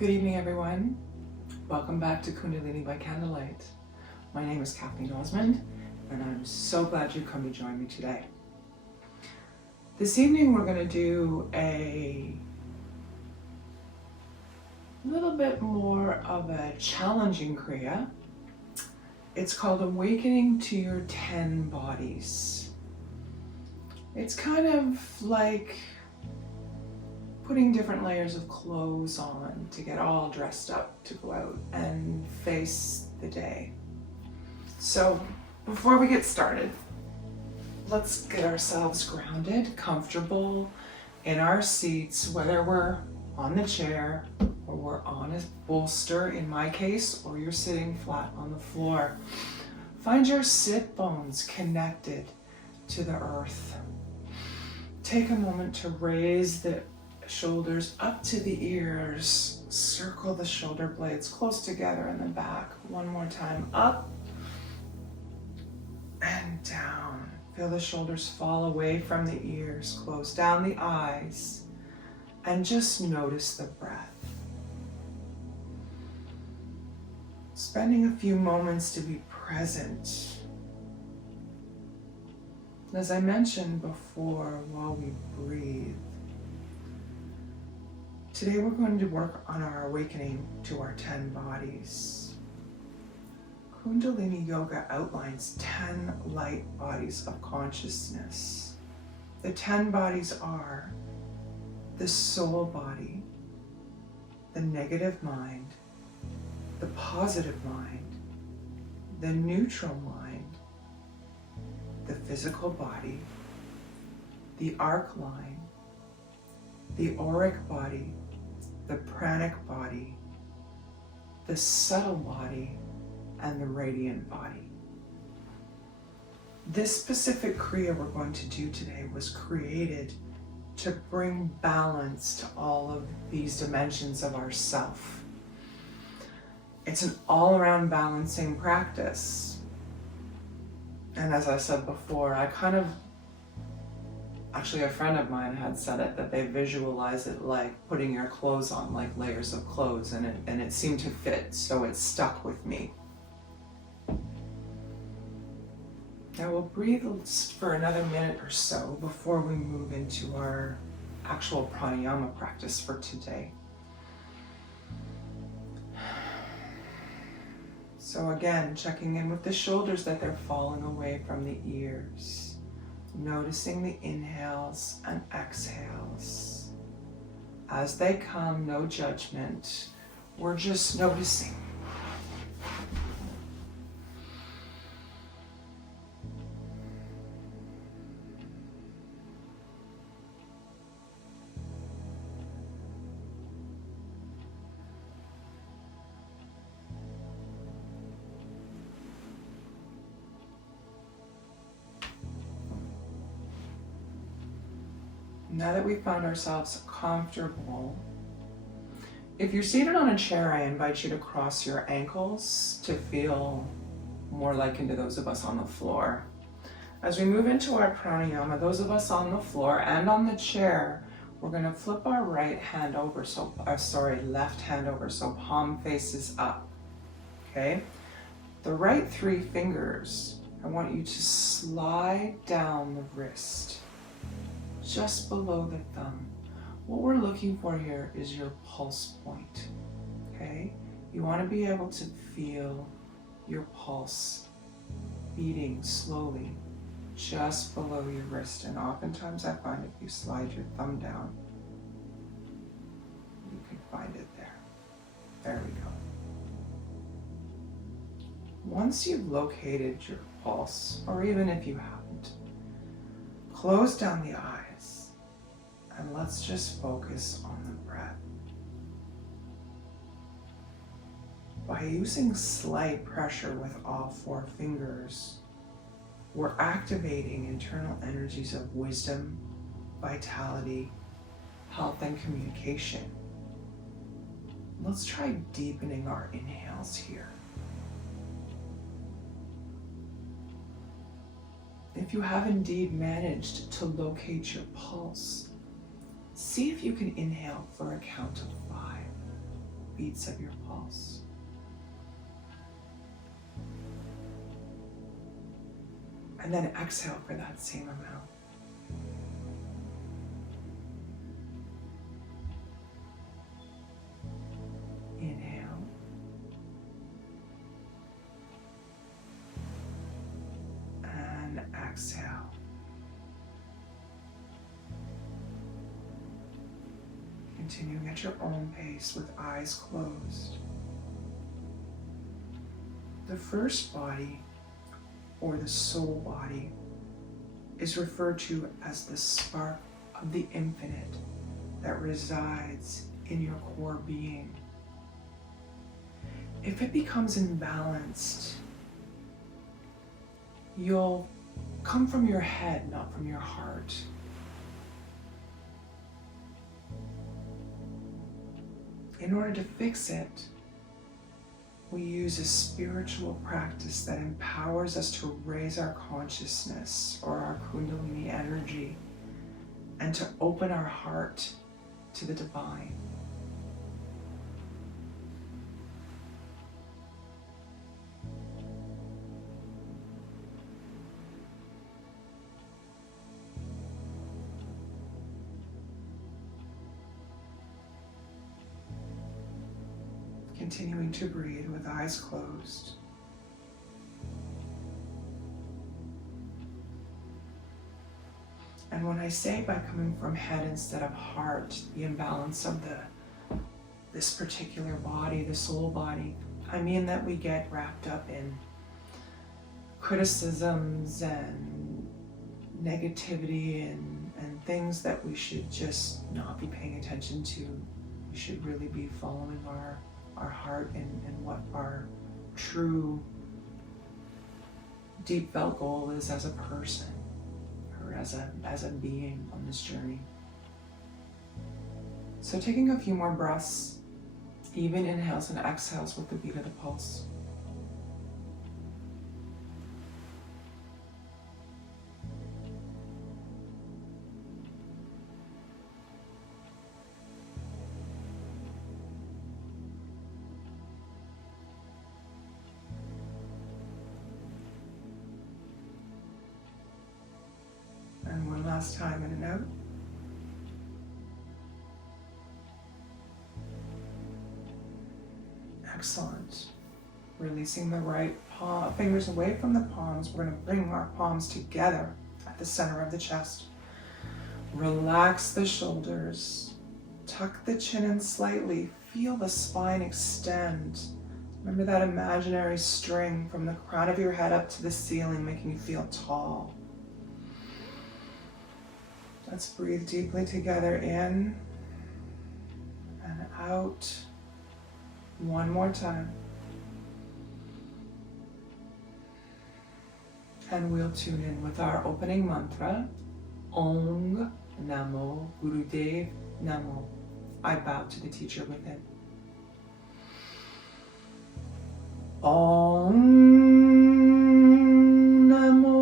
Good evening, everyone. Welcome back to Kundalini by Candlelight. My name is Kathleen.osmond, and I'm so glad you've come to join me today. This evening, we're going to do a little bit more of a challenging Kriya. It's called Awakening to Your 10 Bodies. It's kind of like putting different layers of clothes on to get all dressed up to go out and face the day. So before we get started, let's get ourselves grounded, comfortable in our seats, whether we're on the chair or we're on a bolster in my case, or you're sitting flat on the floor. Find your sit bones connected to the earth. Take a moment to raise the shoulders up to the ears. Circle the shoulder blades close together in the back. One more time, up and down. Feel the shoulders fall away from the ears. Close down the eyes and just notice the breath. Spending a few moments to be present. As I mentioned before, while we breathe, today we're going to work on our awakening to our 10 bodies. Kundalini Yoga outlines 10 light bodies of consciousness. The 10 bodies are the soul body, the negative mind, the positive mind, the neutral mind, the physical body, the arc line, the auric body, the pranic body, the subtle body, and the radiant body. This specific Kriya we're going to do today was created to bring balance to all of these dimensions of ourself. It's an all-around balancing practice. And as I said before, actually, a friend of mine had said it, that they visualize it like putting your clothes on, like layers of clothes, and it seemed to fit, so it stuck with me. Now we'll breathe for another minute or so before we move into our actual pranayama practice for today. So again, checking in with the shoulders, that they're falling away from the ears. Noticing the inhales and exhales. As they come, no judgment. We're just noticing. Now that we've found ourselves comfortable, if you're seated on a chair, I invite you to cross your ankles to feel more likened to those of us on the floor. As we move into our pranayama, those of us on the floor and on the chair, we're going to flip our left hand over, so palm faces up. Okay? The right 3 fingers, I want you to slide down the wrist, just below the thumb. What we're looking for here is your pulse point, okay? You want to be able to feel your pulse beating slowly just below your wrist. And oftentimes I find if you slide your thumb down, you can find it there. There we go. Once you've located your pulse, or even if you haven't, close down the eyes. And let's just focus on the breath. By using slight pressure with all 4 fingers, we're activating internal energies of wisdom, vitality, health, and communication. Let's try deepening our inhales here. If you have indeed managed to locate your pulse, see if you can inhale for a count of 5. beats of your pulse. And then exhale for that same amount. Inhale. And exhale. Continuing at your own pace with eyes closed. The first body, or the soul body, is referred to as the spark of the infinite that resides in your core being. If it becomes imbalanced, you'll come from your head, not from your heart. In order to fix it, we use a spiritual practice that empowers us to raise our consciousness or our Kundalini energy and to open our heart to the divine. Continuing to breathe with eyes closed. And when I say by coming from head instead of heart, the imbalance of this particular body, the soul body, I mean that we get wrapped up in criticisms and negativity and things that we should just not be paying attention to. We should really be following our heart and what our true deep felt goal is as a person or as a being on this journey. So taking a few more breaths, even inhales and exhales with the beat of the pulse. And one last time in and out. Excellent. Releasing the right fingers away from the palms. We're going to bring our palms together at the center of the chest. Relax the shoulders. Tuck the chin in slightly. Feel the spine extend. Remember that imaginary string from the crown of your head up to the ceiling, making you feel tall. Let's breathe deeply together in and out. One more time. And we'll tune in with our opening mantra, Om Namo Gurudev Namo. I bow to the teacher within. Om Namo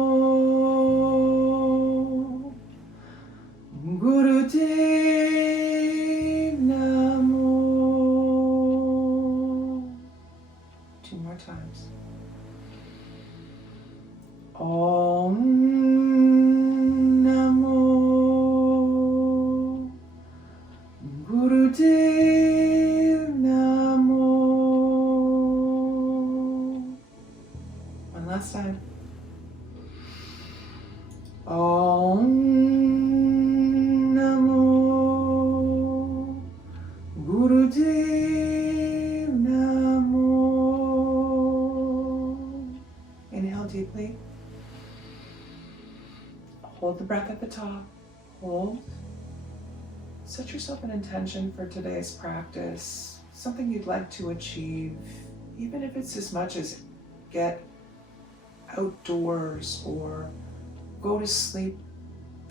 Gurudev Namo. Two more times. Om Namo Gurudev Namo. One last time. Om Namo Gurudev Namo. Inhale deeply. Hold the breath at the top. Hold. Set yourself an intention for today's practice, something you'd like to achieve, even if it's as much as get outdoors or go to sleep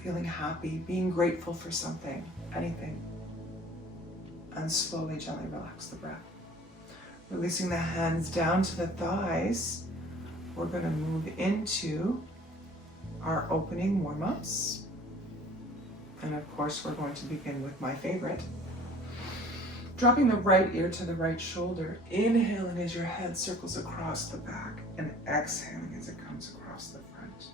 feeling happy, being grateful for something, anything. And slowly, gently relax the breath. Releasing the hands down to the thighs, we're going to move into our opening warm-ups. And of course, we're going to begin with my favorite, Dropping the right ear to the right shoulder, inhaling as your head circles across the back, and exhaling as it comes across the front.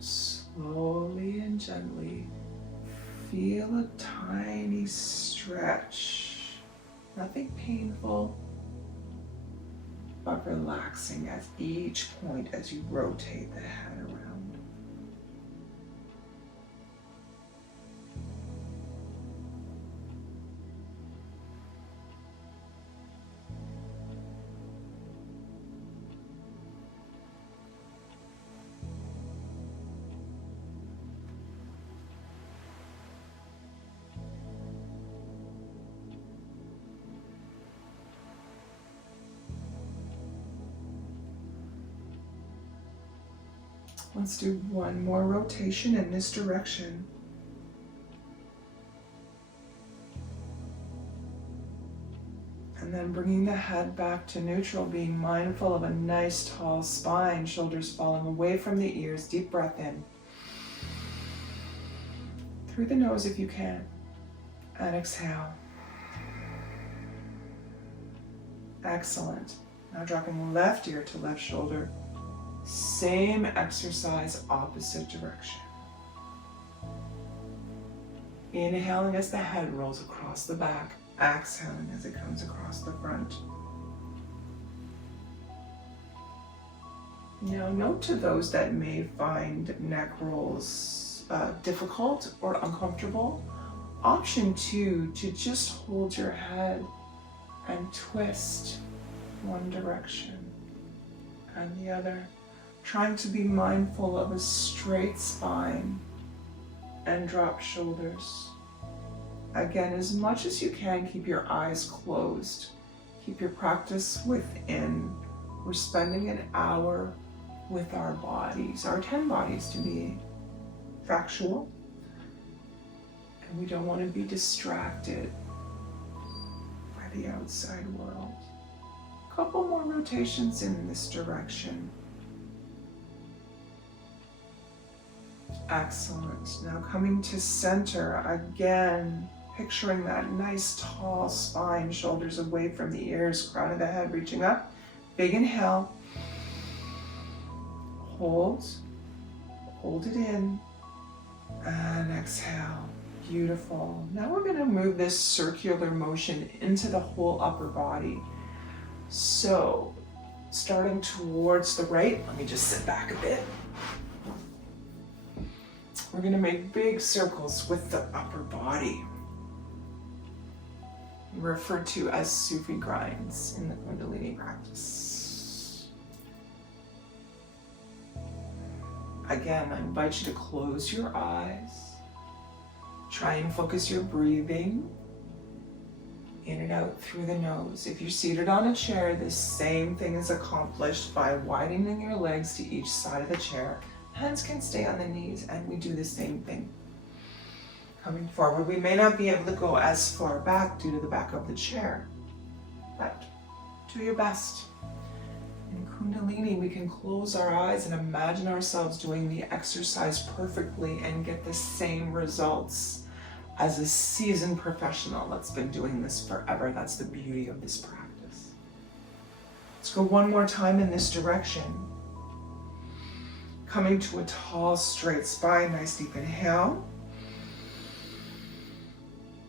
Slowly and gently, feel a tiny stretch. Nothing painful, but relaxing at each point as you rotate the head around. Let's do one more rotation in this direction. And then bringing the head back to neutral, being mindful of a nice tall spine, shoulders falling away from the ears. Deep breath in. Through the nose if you can. And exhale. Excellent. Now dropping left ear to left shoulder. Same exercise, opposite direction. Inhaling as the head rolls across the back, exhaling as it comes across the front. Now note to those that may find neck rolls difficult or uncomfortable, option 2 to just hold your head and twist one direction and the other. Trying to be mindful of a straight spine and drop shoulders. Again, as much as you can, keep your eyes closed. Keep your practice within. We're spending an hour with our bodies, our 10 bodies to be factual. And we don't want to be distracted by the outside world. A couple more rotations in this direction. Excellent. Now coming to center, again, picturing that nice tall spine, shoulders away from the ears, crown of the head reaching up. Big inhale. Hold it in, and exhale. Beautiful. Now we're going to move this circular motion into the whole upper body. So, starting towards the right, let me just sit back a bit. We're going to make big circles with the upper body, referred to as Sufi grinds in the Kundalini practice. Again, I invite you to close your eyes. Try and focus your breathing in and out through the nose. If you're seated on a chair, the same thing is accomplished by widening your legs to each side of the chair. Hands can stay on the knees, and we do the same thing. Coming forward, we may not be able to go as far back due to the back of the chair, but do your best. In Kundalini, we can close our eyes and imagine ourselves doing the exercise perfectly and get the same results as a seasoned professional that's been doing this forever. That's the beauty of this practice. Let's go one more time in this direction. Coming to a tall, straight spine, nice deep inhale.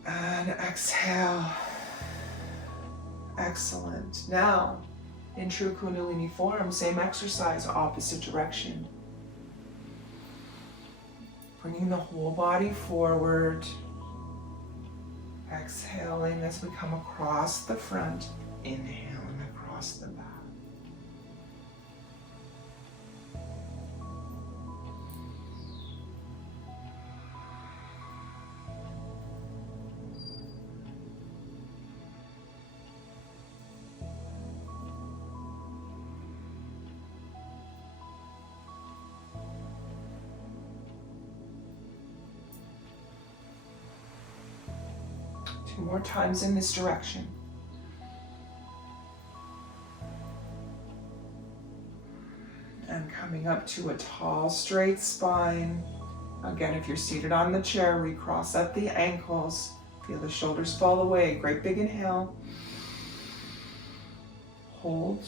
And exhale. Excellent. Now, in true Kundalini form, same exercise, opposite direction. Bringing the whole body forward. Exhaling as we come across the front. Inhaling across the back. Two more times in this direction. And coming up to a tall, straight spine. Again, if you're seated on the chair, recross at the ankles. Feel the shoulders fall away. Great big inhale. Hold.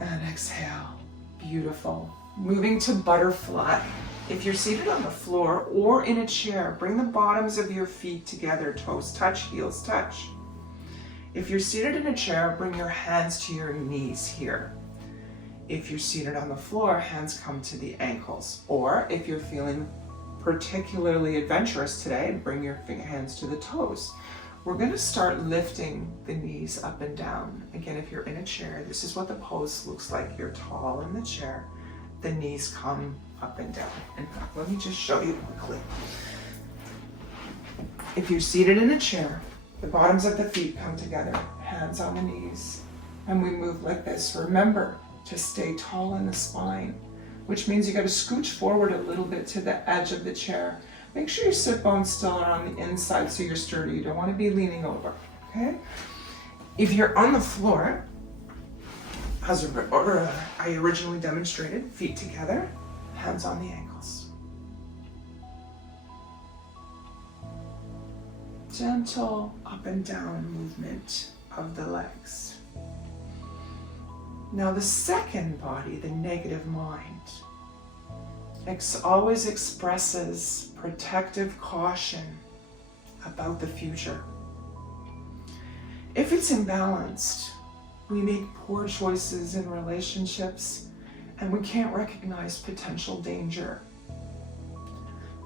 And exhale. Beautiful. Moving to butterfly. If you're seated on the floor or in a chair, bring the bottoms of your feet together. Toes touch, heels touch. If you're seated in a chair, bring your hands to your knees here. If you're seated on the floor, hands come to the ankles. Or if you're feeling particularly adventurous today, bring your hands to the toes. We're going to start lifting the knees up and down. Again, if you're in a chair, this is what the pose looks like. You're tall in the chair. The knees come up and down. In fact, let me just show you quickly. If you're seated in a chair, the bottoms of the feet come together, hands on the knees, and we move like this. Remember to stay tall in the spine, which means you got to scooch forward a little bit to the edge of the chair. Make sure your sit bones still are on the inside so you're sturdy. You don't want to be leaning over, okay? If you're on the floor, as I originally demonstrated, feet together, hands on the ankles. Gentle up and down movement of the legs. Now the second body, the negative mind, always expresses protective caution about the future. If it's imbalanced, we make poor choices in relationships and we can't recognize potential danger.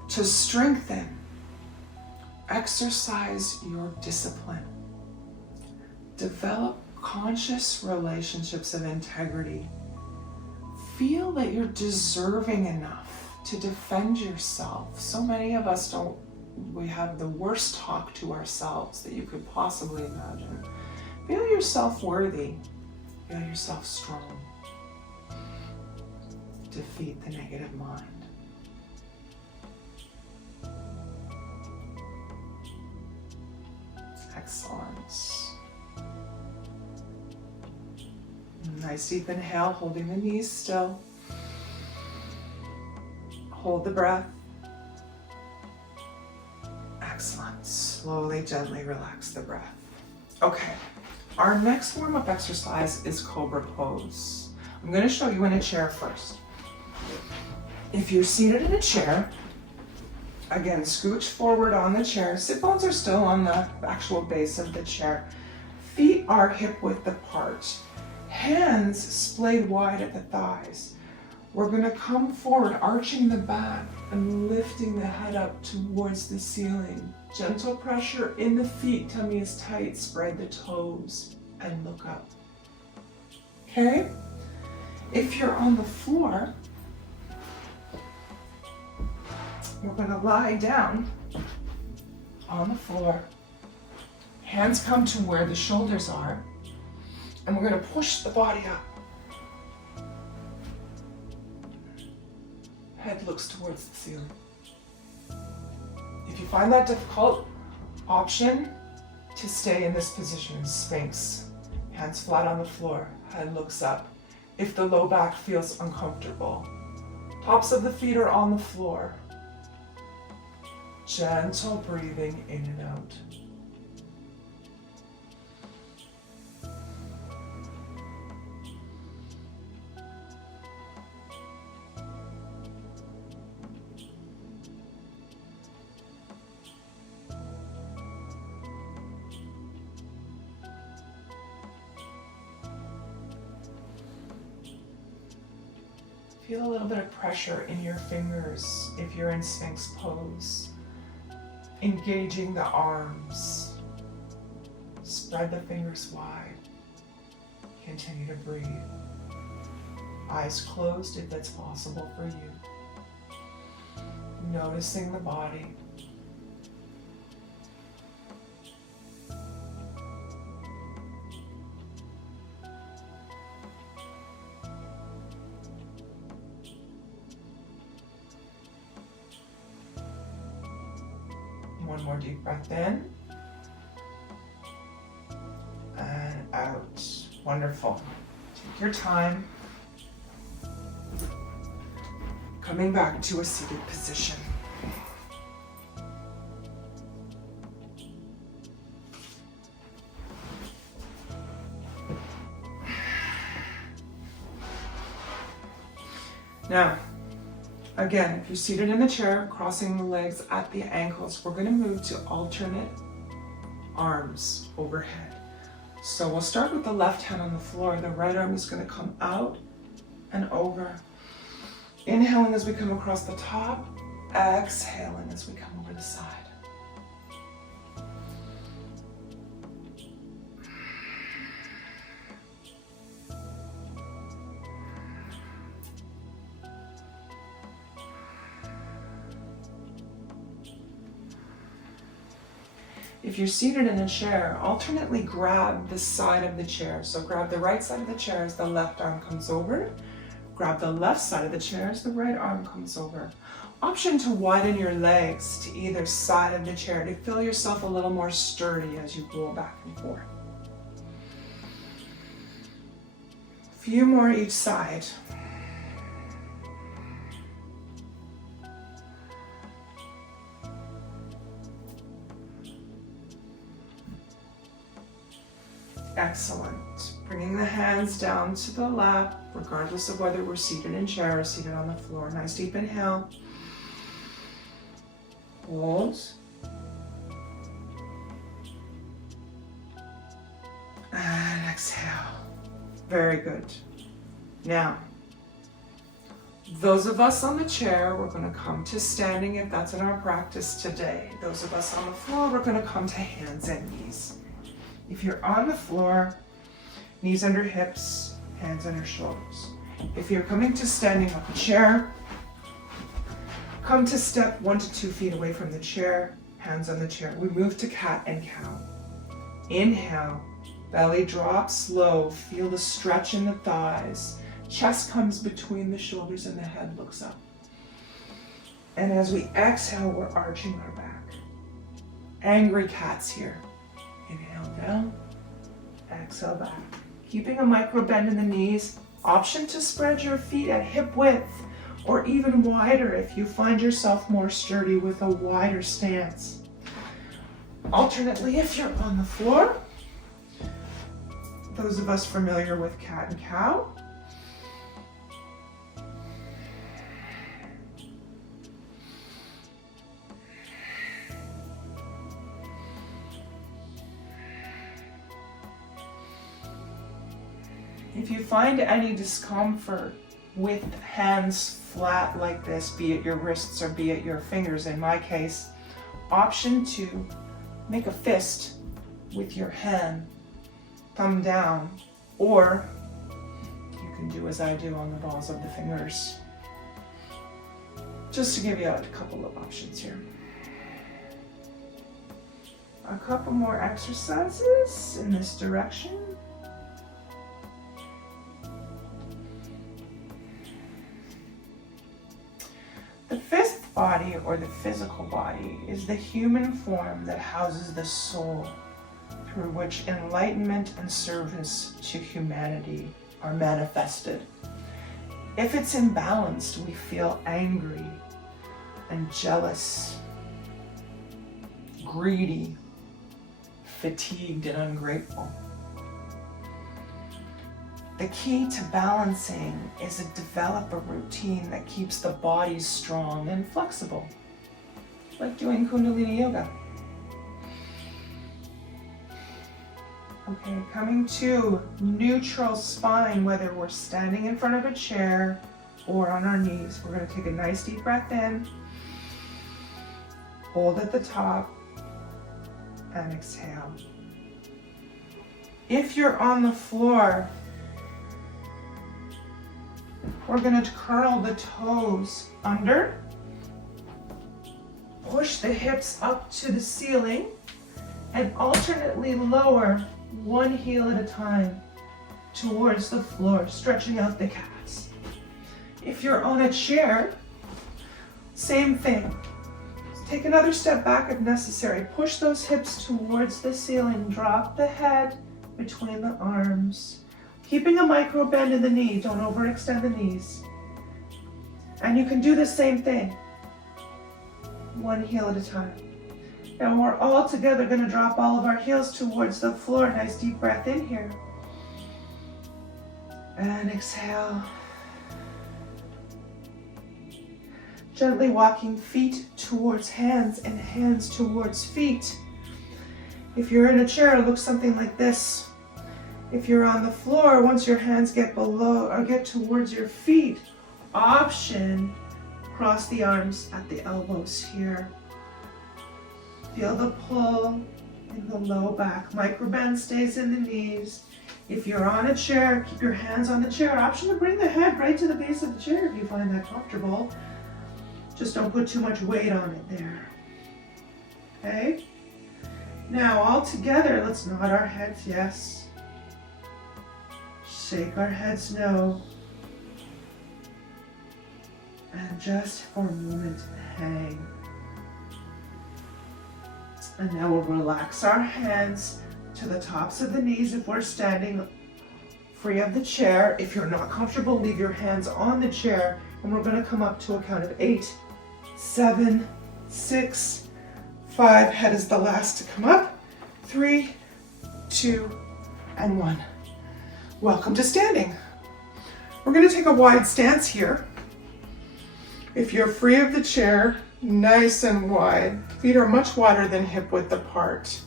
To strengthen, exercise your discipline. Develop conscious relationships of integrity. Feel that you're deserving enough to defend yourself. So many of us don't. We have the worst talk to ourselves that you could possibly imagine. Feel yourself worthy. Feel yourself strong. Defeat the negative mind. Excellent. Nice deep inhale, holding the knees still. Hold the breath. Excellent. Slowly, gently relax the breath. Okay, our next warm-up exercise is Cobra Pose. I'm going to show you in a chair first. If you're seated in a chair, again, scooch forward on the chair. Sit bones are still on the actual base of the chair. Feet are hip-width apart. Hands splayed wide at the thighs. We're going to come forward, arching the back and lifting the head up towards the ceiling. Gentle pressure in the feet, tummy is tight, spread the toes and look up. Okay? If you're on the floor, we're going to lie down on the floor. Hands come to where the shoulders are, and we're going to push the body up. Head looks towards the ceiling. If you find that difficult, option to stay in this position, Sphinx. Hands flat on the floor, head looks up. If the low back feels uncomfortable, tops of the feet are on the floor. Gentle breathing in and out. Feel a little bit of pressure in your fingers if you're in Sphinx pose. Engaging the arms. Spread the fingers wide. Continue to breathe. Eyes closed if that's possible for you. Noticing the body. One more deep breath in and out. Wonderful. Take your time. Coming back to a seated position. Now, again, if you're seated in the chair, crossing the legs at the ankles, we're going to move to alternate arms overhead. So we'll start with the left hand on the floor. The right arm is going to come out and over. Inhaling as we come across the top, exhaling as we come over the side. If you're seated in a chair, alternately grab the side of the chair. So grab the right side of the chair as the left arm comes over. Grab the left side of the chair as the right arm comes over. Option to widen your legs to either side of the chair to feel yourself a little more sturdy as you roll back and forth. A few more each side. Excellent. Bringing the hands down to the lap, regardless of whether we're seated in chair or seated on the floor. Nice deep inhale. Hold. And exhale. Very good. Now, those of us on the chair, we're going to come to standing if that's in our practice today. Those of us on the floor, we're going to come to hands and knees. If you're on the floor, knees under hips, hands under shoulders. If you're coming to standing up a chair, come to step 1 to 2 feet away from the chair, hands on the chair. We move to cat and cow. Inhale, belly drops low, feel the stretch in the thighs. Chest comes between the shoulders and the head looks up. And as we exhale, we're arching our back. Angry cats here. Inhale down, exhale back. Keeping a micro bend in the knees. Option to spread your feet at hip width or even wider if you find yourself more sturdy with a wider stance. Alternately, if you're on the floor, those of us familiar with cat and cow, if you find any discomfort with hands flat like this, be it your wrists or be it your fingers, in my case, option to make a fist with your hand, thumb down, or you can do as I do on the balls of the fingers. Just to give you a couple of options here. A couple more exercises in this direction. The fifth body, or the physical body, is the human form that houses the soul, through which enlightenment and service to humanity are manifested. If it's imbalanced, we feel angry and jealous, greedy, fatigued, and ungrateful. The key to balancing is to develop a routine that keeps the body strong and flexible, like doing Kundalini Yoga. Okay, coming to neutral spine, whether we're standing in front of a chair or on our knees. We're going to take a nice deep breath in, hold at the top, and exhale. If you're on the floor, we're going to curl the toes under, push the hips up to the ceiling, and alternately lower one heel at a time towards the floor, stretching out the calves. If you're on a chair, same thing. Take another step back if necessary. Push those hips towards the ceiling. Drop the head between the arms. Keeping a micro bend in the knee, don't overextend the knees. And you can do the same thing, one heel at a time. And we're all together going to drop all of our heels towards the floor. Nice deep breath in here. And exhale. Gently walking feet towards hands and hands towards feet. If you're in a chair, it looks something like this. If you're on the floor, once your hands get below or get towards your feet, option, cross the arms at the elbows here. Feel the pull in the low back. Microband stays in the knees. If you're on a chair, keep your hands on the chair. Option to bring the head right to the base of the chair if you find that comfortable. Just don't put too much weight on it there. Okay? Now all together, let's nod our heads yes. Shake our heads no. And just for a moment, hang. And now we'll relax our hands to the tops of the knees if we're standing free of the chair. If you're not comfortable, leave your hands on the chair. And we're going to come up to a count of 8, 7, 6, 5. Head is the last to come up. 3, 2, and 1. Welcome to standing. We're going to take a wide stance here. If you're free of the chair, nice and wide. Feet are much wider than hip width apart.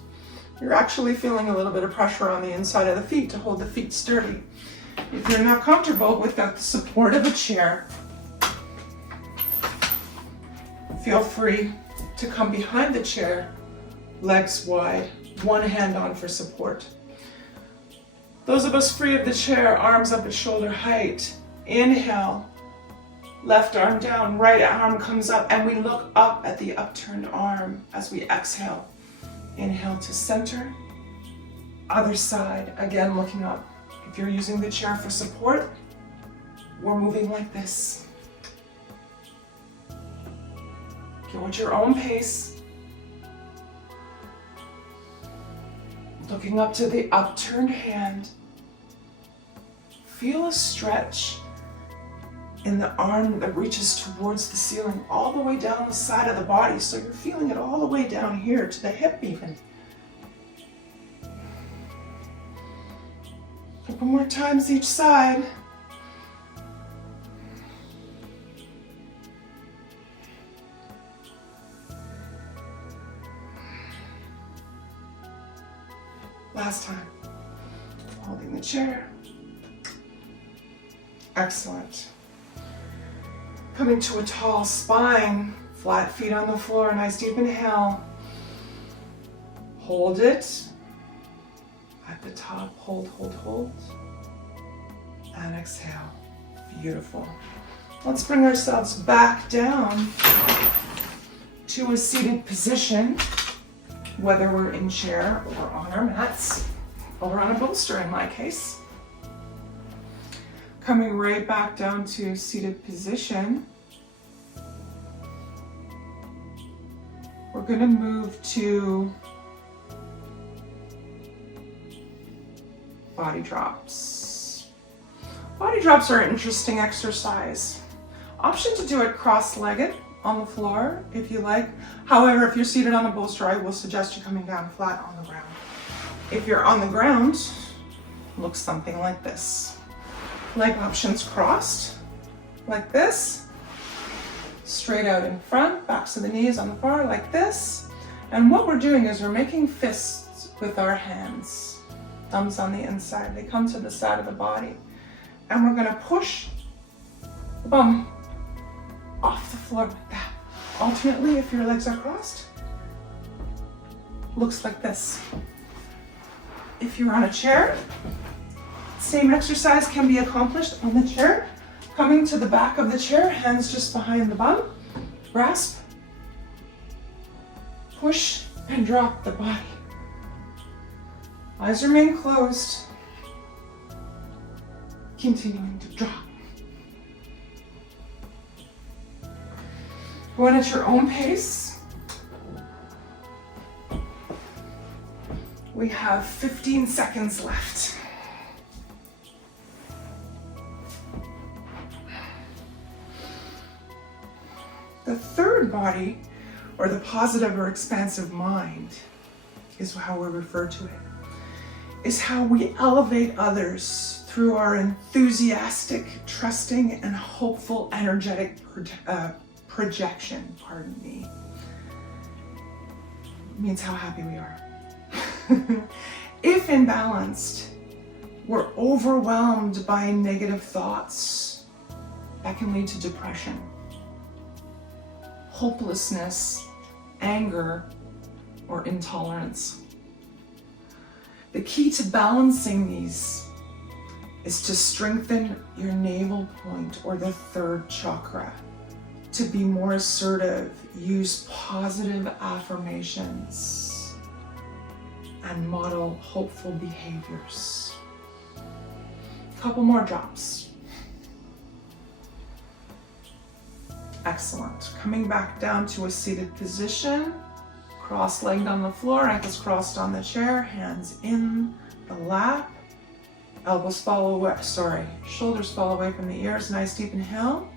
You're actually feeling a little bit of pressure on the inside of the feet to hold the feet sturdy. If you're not comfortable without the support of a chair, feel free to come behind the chair, legs wide, one hand on for support. Those of us free of the chair, arms up at shoulder height. Inhale. Left arm down, right arm comes up, and we look up at the upturned arm as we exhale. Inhale to center. Other side, again looking up. If you're using the chair for support, we're moving like this. Go at your own pace. Looking up to the upturned hand. Feel a stretch in the arm that reaches towards the ceiling, all the way down the side of the body. So you're feeling it all the way down here to the hip even. Couple more times each side. Last time. Holding the chair. Excellent. Coming to a tall spine, flat feet on the floor, nice deep inhale. Hold it. At the top, hold, hold, hold. And exhale. Beautiful. Let's bring ourselves back down to a seated position, whether we're in chair or on our mats, or on a bolster in my case. Coming right back down to seated position. We're going to move to body drops. Body drops are an interesting exercise. Option to do it cross-legged on the floor if you like. However, if you're seated on a bolster, I will suggest you coming down flat on the ground. If you're on the ground, looks something like this. Leg options crossed, like this. Straight out in front, backs of the knees on the far, like this. And what we're doing is we're making fists with our hands. Thumbs on the inside, they come to the side of the body. And we're gonna push the bum off the floor like that. Alternately, if your legs are crossed, looks like this. If you're on a chair, same exercise can be accomplished on the chair. Coming to the back of the chair, hands just behind the bum. Grasp, push, and drop the body. Eyes remain closed. Continuing to drop. Going at your own pace. We have 15 seconds left. The third body, or the positive or expansive mind, is how we refer to it, is how we elevate others through our enthusiastic, trusting, and hopeful energetic projection, pardon me. It means how happy we are. If imbalanced, we're overwhelmed by negative thoughts. That can lead to depression, hopelessness, anger, or intolerance. The key to balancing these is to strengthen your navel point, or the third chakra, to be more assertive, use positive affirmations, and model hopeful behaviors. Couple more drops. Excellent. Coming back down to a seated position, cross-legged on the floor, ankles crossed on the chair, hands in the lap, elbows fall away, shoulders fall away from the ears. Nice deep inhale.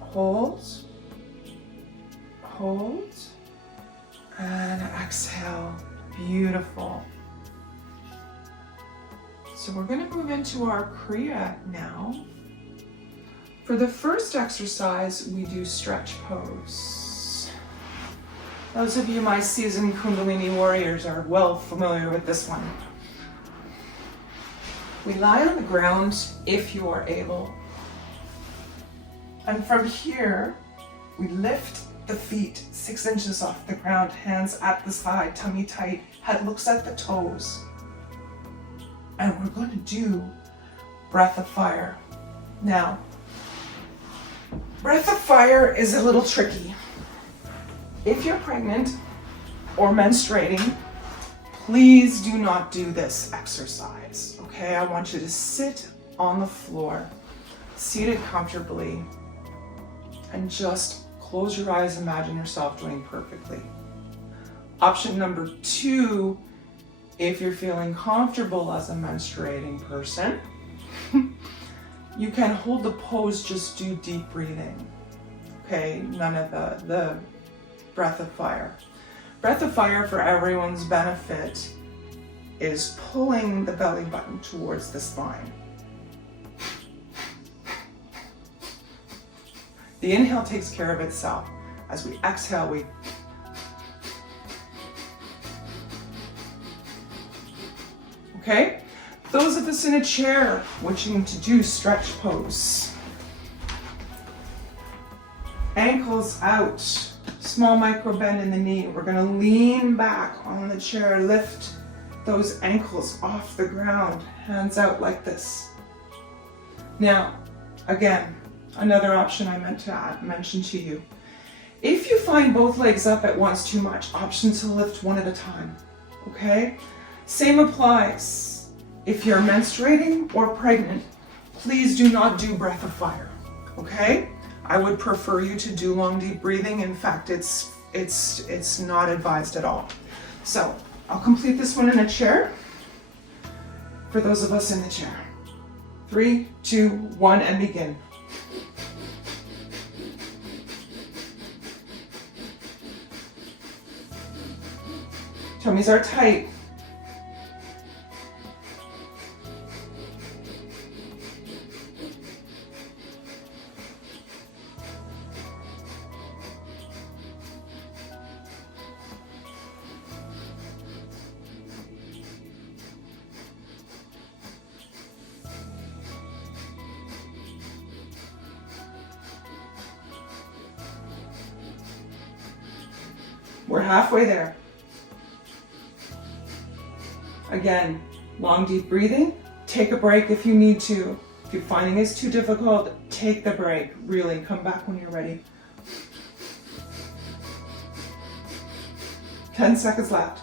Hold, hold, and exhale. Beautiful. So we're going to move into our Kriya now. For the first exercise, we do stretch pose. Those of you, my seasoned Kundalini warriors, are well familiar with this one. We lie on the ground if you are able. And from here, we lift the feet 6 inches off the ground, hands at the side, tummy tight, head looks at the toes. And we're going to do breath of fire. Now, breath of fire is a little tricky. If you're pregnant or menstruating, please do not do this exercise, okay? I want you to sit on the floor, seated comfortably, and just close your eyes, imagine yourself doing perfectly. Option number 2, if you're feeling comfortable as a menstruating person, you can hold the pose, just do deep breathing. Okay, none of the breath of fire. Breath of fire, for everyone's benefit, is pulling the belly button towards the spine. The inhale takes care of itself. As we exhale, we okay? Those of us in a chair wishing to do stretch pose. Ankles out, small micro bend in the knee. We're gonna lean back on the chair, lift those ankles off the ground, hands out like this. Now, again, another option I meant to mention to you. If you find both legs up at once too much, option to lift one at a time, okay? Same applies. If you're menstruating or pregnant, please do not do breath of fire, okay? I would prefer you to do long, deep breathing. In fact, it's not advised at all. So I'll complete this one in a chair for those of us in the chair. 3, 2, 1, and begin. Tummies are tight. We're halfway there. Again, long, deep breathing. Take a break if you need to. If you're finding it's too difficult, take the break. Really, come back when you're ready. 10 seconds left.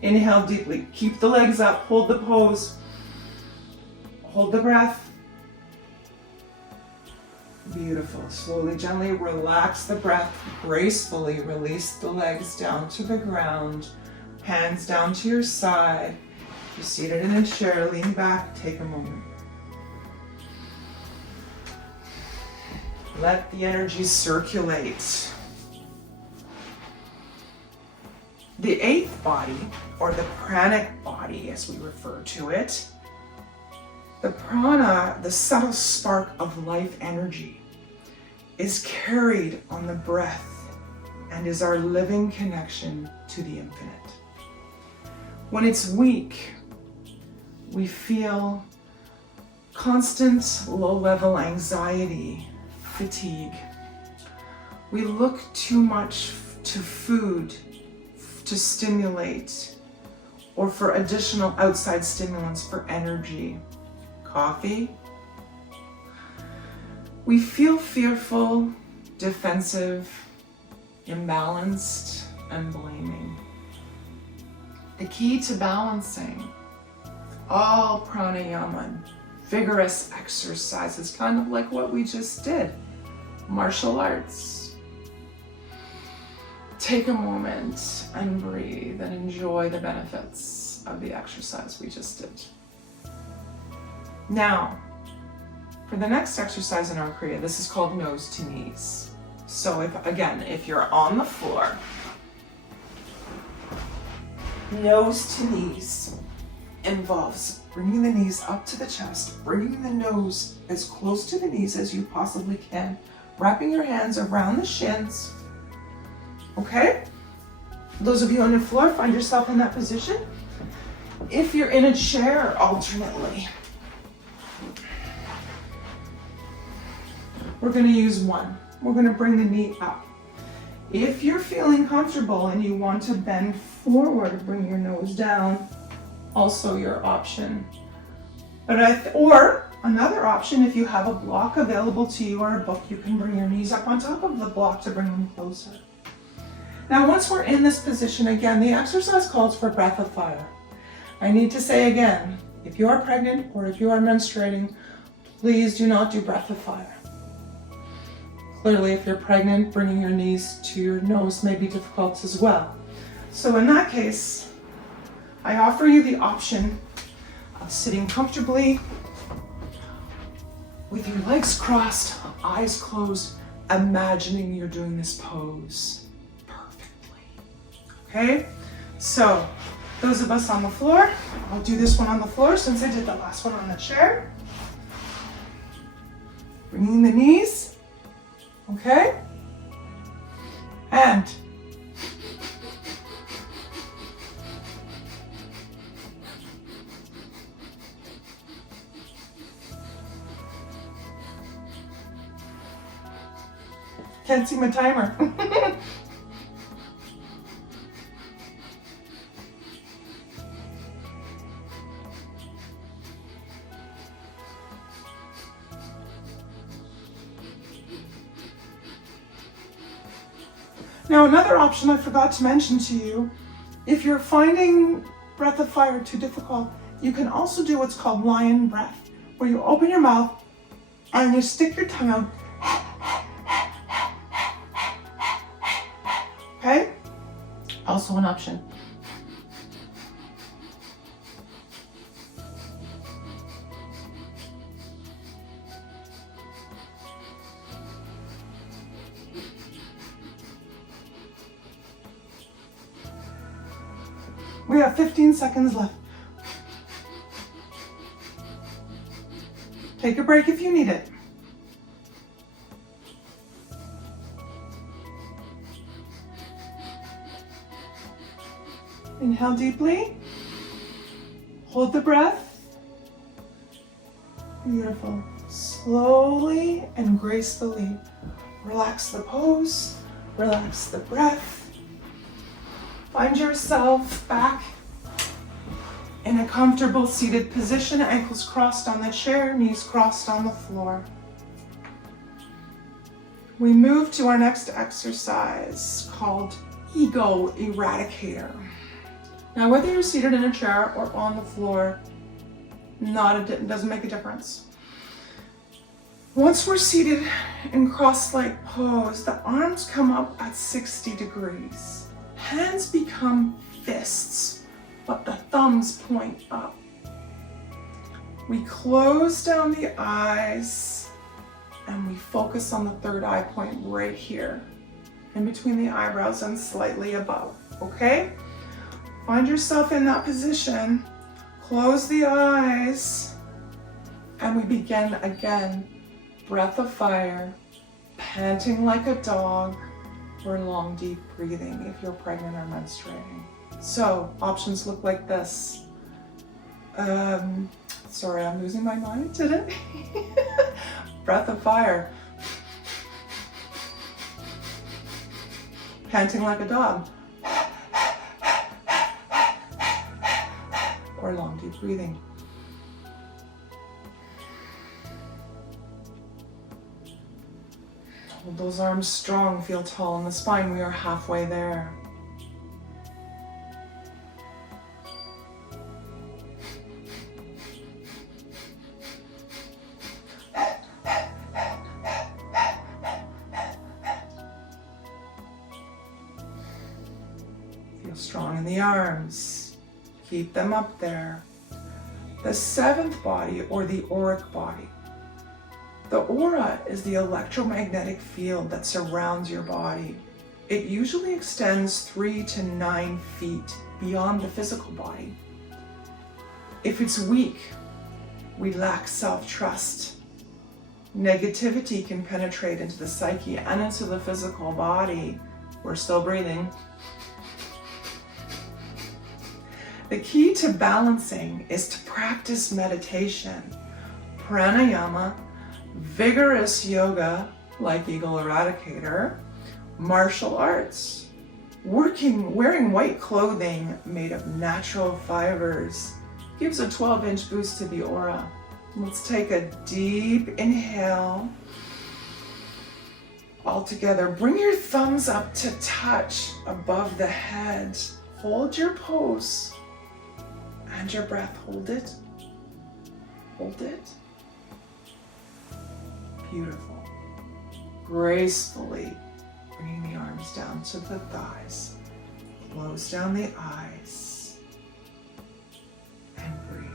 Inhale deeply. Keep the legs up. Hold the pose. Hold the breath. Beautiful. Slowly, gently relax the breath. Gracefully release the legs down to the ground. Hands down to your side. You're seated in a chair, lean back, take a moment. Let the energy circulate. The eighth body, or the pranic body as we refer to it, the prana, the subtle spark of life energy, is carried on the breath and is our living connection to the infinite. When it's weak, we feel constant low-level anxiety, fatigue. We look too much to food to stimulate or for additional outside stimulants for energy. Coffee. We feel fearful, defensive, imbalanced, and blaming. The key to balancing all pranayama, vigorous exercises, kind of like what we just did, martial arts. Take a moment and breathe and enjoy the benefits of the exercise we just did. Now, for the next exercise in our Kriya, this is called nose to knees. So if you're on the floor, nose to knees involves bringing the knees up to the chest, bringing the nose as close to the knees as you possibly can, wrapping your hands around the shins. Okay? Those of you on the floor, find yourself in that position. If you're in a chair, alternately. We're going to use one. We're going to bring the knee up. If you're feeling comfortable and you want to bend forward, bring your nose down, also your option. Or another option, if you have a block available to you or a book, you can bring your knees up on top of the block to bring them closer. Now, once we're in this position, again, the exercise calls for breath of fire. I need to say again, if you are pregnant or if you are menstruating, please do not do breath of fire. Clearly, if you're pregnant, bringing your knees to your nose may be difficult as well. So in that case, I offer you the option of sitting comfortably with your legs crossed, eyes closed, imagining you're doing this pose perfectly. Okay? So, those of us on the floor, I'll do this one on the floor since I did the last one on the chair. Bringing the knees. Okay? And can't see my timer. Now, another option I forgot to mention to you, if you're finding breath of fire too difficult, you can also do what's called lion breath, where you open your mouth and you stick your tongue out. Okay? Also an option. We have 15 seconds left. Take a break if you need it. Inhale deeply. Hold the breath. Beautiful. Slowly and gracefully relax the pose, relax the breath. Find yourself back in a comfortable seated position, ankles crossed on the chair, knees crossed on the floor. We move to our next exercise called Ego Eradicator. Now, whether you're seated in a chair or on the floor, it doesn't make a difference. Once we're seated in cross-leg pose, the arms come up at 60 degrees. Hands become fists, but the thumbs point up. We close down the eyes and we focus on the third eye point right here, in between the eyebrows and slightly above, okay? Find yourself in that position, close the eyes, and we begin again. Breath of fire, panting like a dog, or long deep breathing if you're pregnant or menstruating. So options look like this. Sorry, I'm losing my mind today. Breath of fire. Panting like a dog. Or long deep breathing. Hold those arms strong, feel tall in the spine. We are halfway there. Feel strong in the arms. Keep them up there. The seventh body, or the auric body. The aura is the electromagnetic field that surrounds your body. It usually extends 3 to 9 feet beyond the physical body. If it's weak, we lack self-trust. Negativity can penetrate into the psyche and into the physical body. We're still breathing. The key to balancing is to practice meditation, pranayama, vigorous yoga like Eagle Eradicator, martial arts, wearing white clothing made of natural fibers gives a 12-inch boost to the aura. Let's take a deep inhale. All together, bring your thumbs up to touch above the head. Hold your pose and your breath. Hold it. Hold it. Beautiful. Gracefully bringing the arms down to the thighs. Close down the eyes and breathe.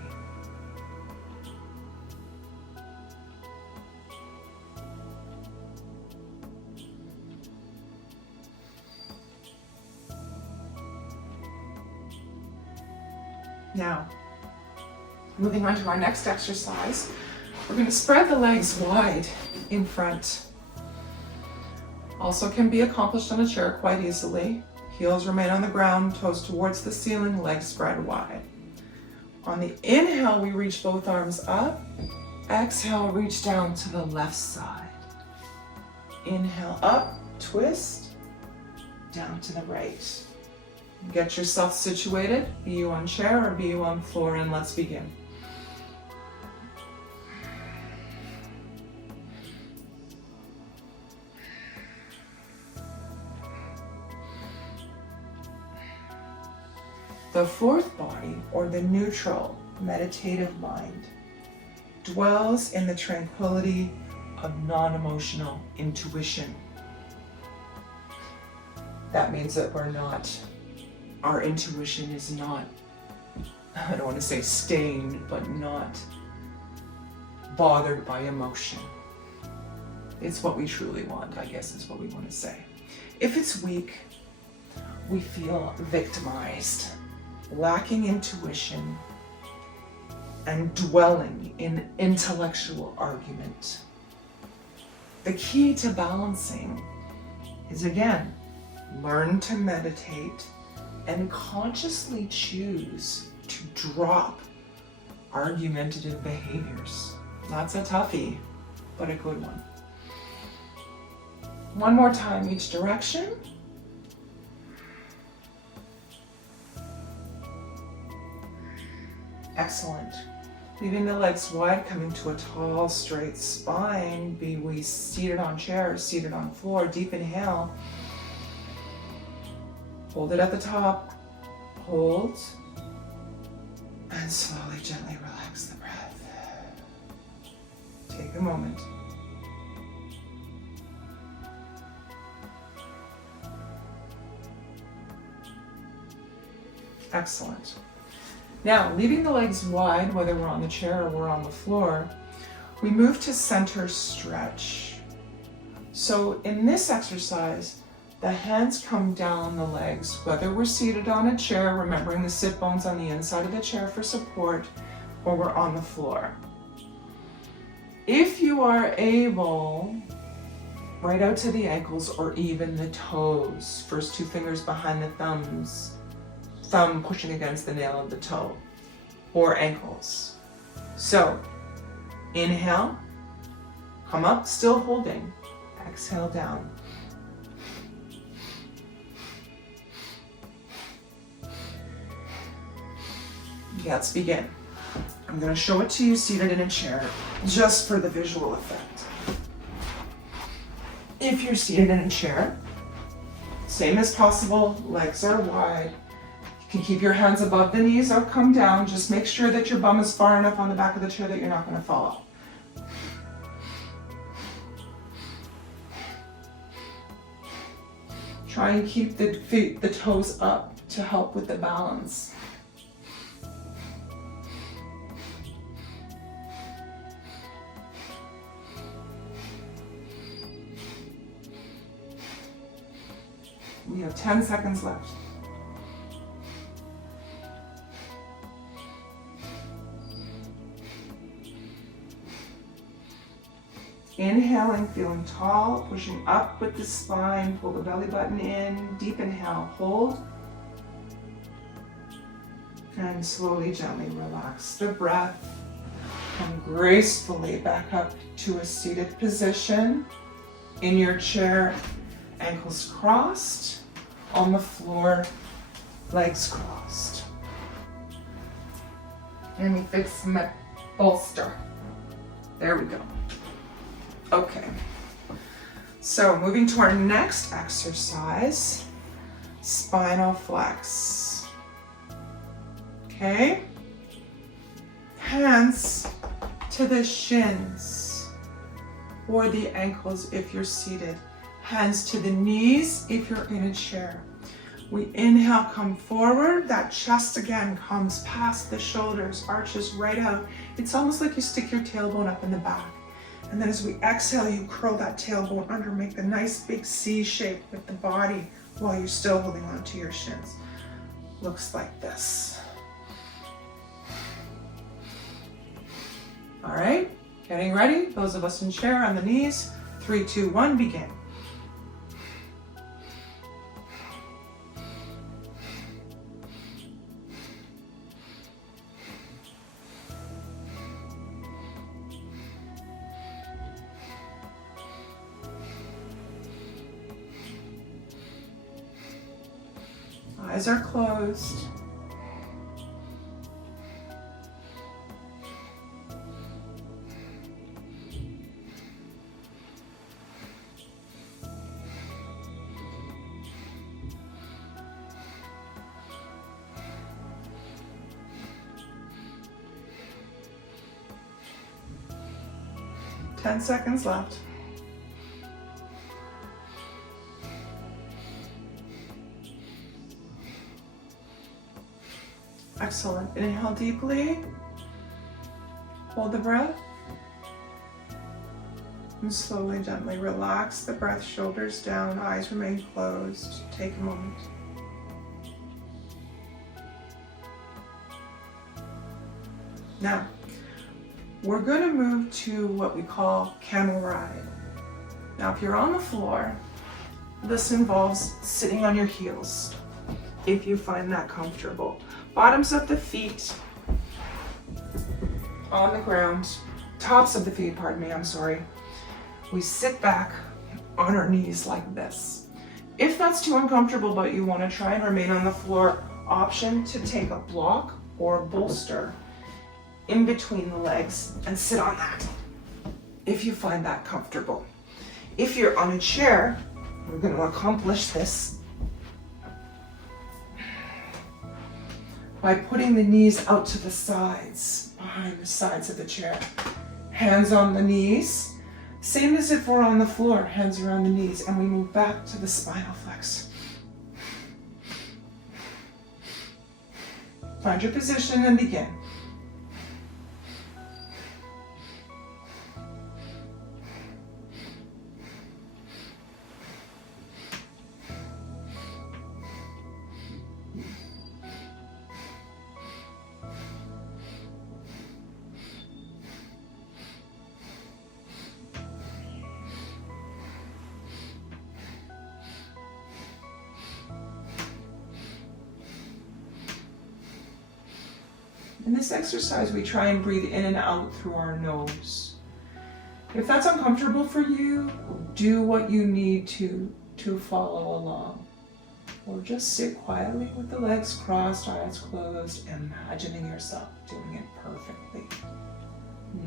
Now, moving on to our next exercise, we're going to spread the legs wide in front. Also can be accomplished on a chair quite easily. Heels remain on the ground, toes towards the ceiling, legs spread wide. On the inhale, we reach both arms up. Exhale, reach down to the left side. Inhale up, twist, down to the right. Get yourself situated, be you on chair or be you on floor, and let's begin. The fourth body, or the neutral, meditative mind, dwells in the tranquility of non-emotional intuition. That means that our intuition is not, I don't want to say stained, but not bothered by emotion. It's what we truly want, I guess is what we want to say. If it's weak, we feel victimized, lacking intuition, and dwelling in intellectual argument. The key to balancing is, again, learn to meditate and consciously choose to drop argumentative behaviors. That's a toughie, but a good one. One more time, each direction. Excellent. Leaving the legs wide, coming to a tall, straight spine. Be we seated on chairs, seated on floor. Deep inhale. Hold it at the top. Hold. And slowly, gently relax the breath. Take a moment Excellent. Now, leaving the legs wide, whether we're on the chair or we're on the floor, we move to center stretch. So in this exercise, the hands come down the legs, whether we're seated on a chair, remembering the sit bones on the inside of the chair for support, or we're on the floor. If you are able, right out to the ankles or even the toes, first two fingers behind the thumb pushing against the nail of the toe, or ankles. So, inhale, come up, still holding. Exhale down. Let's begin. I'm going to show it to you seated in a chair, just for the visual effect. If you're seated in a chair, same as possible, legs are wide. You can keep your hands above the knees or come down. Just make sure that your bum is far enough on the back of the chair that you're not going to fall off. Try and keep the toes up to help with the balance. We have 10 seconds left. Inhaling, feeling tall, pushing up with the spine, pull the belly button in, deep inhale, hold. And slowly, gently relax the breath. Come gracefully back up to a seated position. In your chair, ankles crossed. On the floor, legs crossed. Let me fix my bolster. There we go. Okay, so moving to our next exercise, spinal flex. Okay, hands to the shins or the ankles if you're seated. Hands to the knees if you're in a chair. We inhale, come forward. That chest again comes past the shoulders, arches right out. It's almost like you stick your tailbone up in the back. And then as we exhale, you curl that tailbone under, make the nice big C shape with the body while you're still holding on to your shins. Looks like this. All right, getting ready. Those of us in chair on the knees. 3, 2, 1, begin. Eyes are closed. Ten seconds left. Excellent. Inhale deeply. Hold the breath. And slowly, gently relax the breath, shoulders down, eyes remain closed. Take a moment. Now, we're going to move to what we call camel ride. Now, if you're on the floor, this involves sitting on your heels, if you find that comfortable. Bottoms of the feet on the ground, tops of the feet, pardon me, I'm sorry. We sit back on our knees like this. If that's too uncomfortable but you want to try and remain on the floor, option to take a block or a bolster in between the legs and sit on that, if you find that comfortable. If you're on a chair, we're going to accomplish this by putting the knees out to the sides, behind the sides of the chair. Hands on the knees, same as if we're on the floor, hands around the knees, and we move back to the spinal flex. Find your position and begin. In this exercise, we try and breathe in and out through our nose. If that's uncomfortable for you, do what you need to follow along. Or just sit quietly with the legs crossed, eyes closed, imagining yourself doing it perfectly.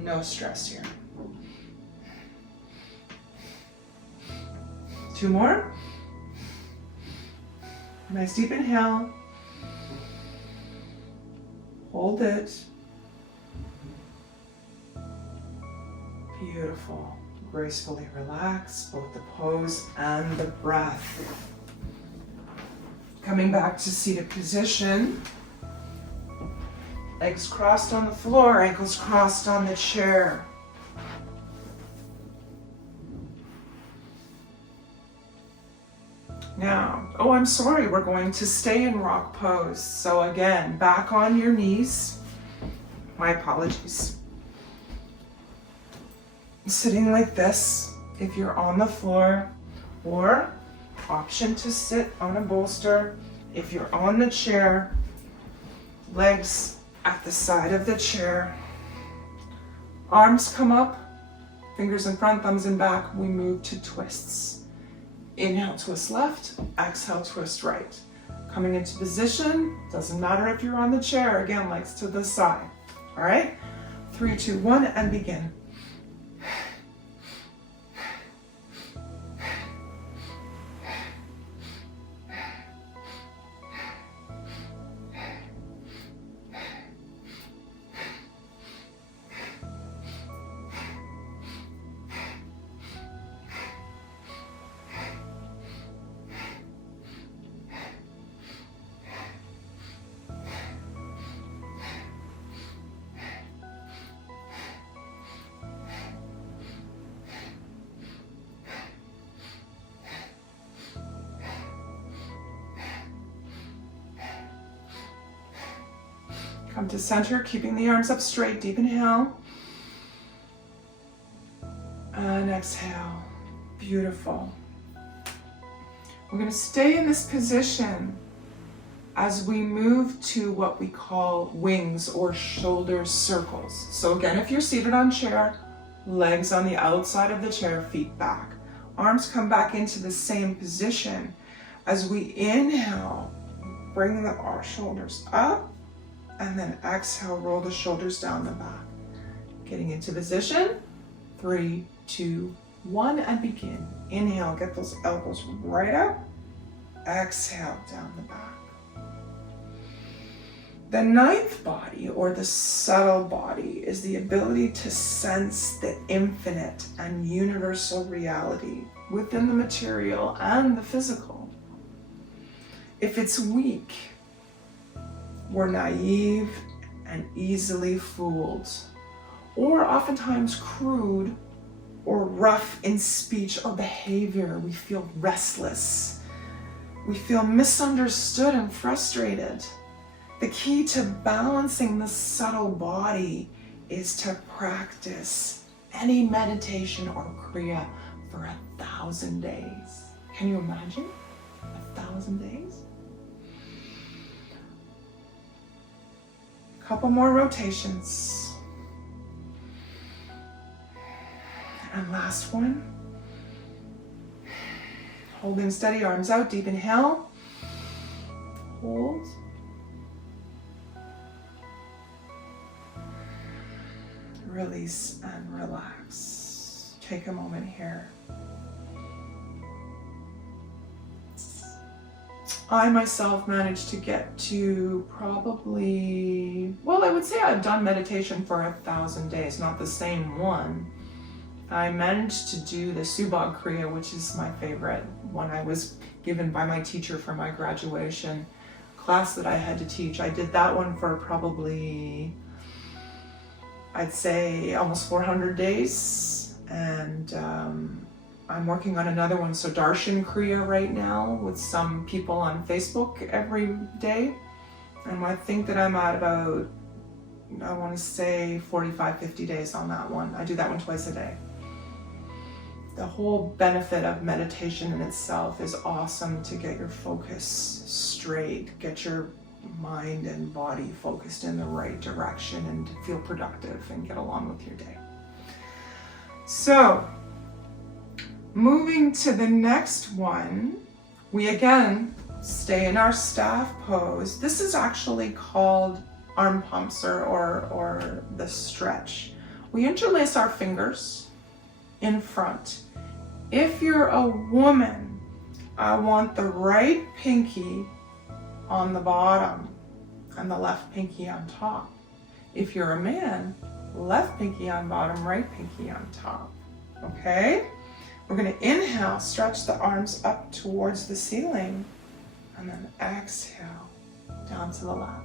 No stress here. 2 more. Nice deep inhale. Hold it. Beautiful. Gracefully relax both the pose and the breath. Coming back to seated position. Legs crossed on the floor, ankles crossed on the chair. Now, I'm sorry, we're going to stay in rock pose. So again, back on your knees. My apologies. Sitting like this, if you're on the floor, or option to sit on a bolster. If you're on the chair, legs at the side of the chair. Arms come up, fingers in front, thumbs in back. We move to twists. Inhale, twist left, exhale, twist right. Coming into position, doesn't matter if you're on the chair, again, legs to the side. All right? 3, 2, 1, and begin. Come to center, keeping the arms up straight. Deep inhale. And exhale. Beautiful. We're going to stay in this position as we move to what we call wings or shoulder circles. So again, if you're seated on chair, legs on the outside of the chair, feet back. Arms come back into the same position. As we inhale, bring our shoulders up. And then exhale, roll the shoulders down the back. Getting into position. 3, 2, 1, and begin. Inhale, get those elbows right up. Exhale, down the back. The 9th body, or the subtle body, is the ability to sense the infinite and universal reality within the material and the physical. If it's weak, we're naive and easily fooled, or oftentimes crude or rough in speech or behavior. We feel restless. We feel misunderstood and frustrated. The key to balancing the subtle body is to practice any meditation or kriya for 1,000 days. Can you imagine? 1,000 days? Couple more rotations. And last one. Holding steady, arms out, deep inhale. Hold. Release and relax. Take a moment here. I myself managed to get to probably, I would say I've done meditation for 1,000 days, not the same one. I managed to do the Yoga Kriya, which is my favorite one I was given by my teacher for my graduation, class that I had to teach. I did that one for probably, I'd say almost 400 days. And I'm working on another one, so Darshan Kriya right now with some people on Facebook every day. And I think that I'm at about, I want to say 45, 50 days on that one. I do that one twice a day. The whole benefit of meditation in itself is awesome to get your focus straight, get your mind and body focused in the right direction and to feel productive and get along with your day. So, moving to the next one, we again stay in our staff pose. This is actually called arm pumps or the stretch. We interlace our fingers in front. If you're a woman, I want the right pinky on the bottom and the left pinky on top. If you're a man, left pinky on bottom, right pinky on top. Okay? We're going to inhale, stretch the arms up towards the ceiling, and then exhale down to the left.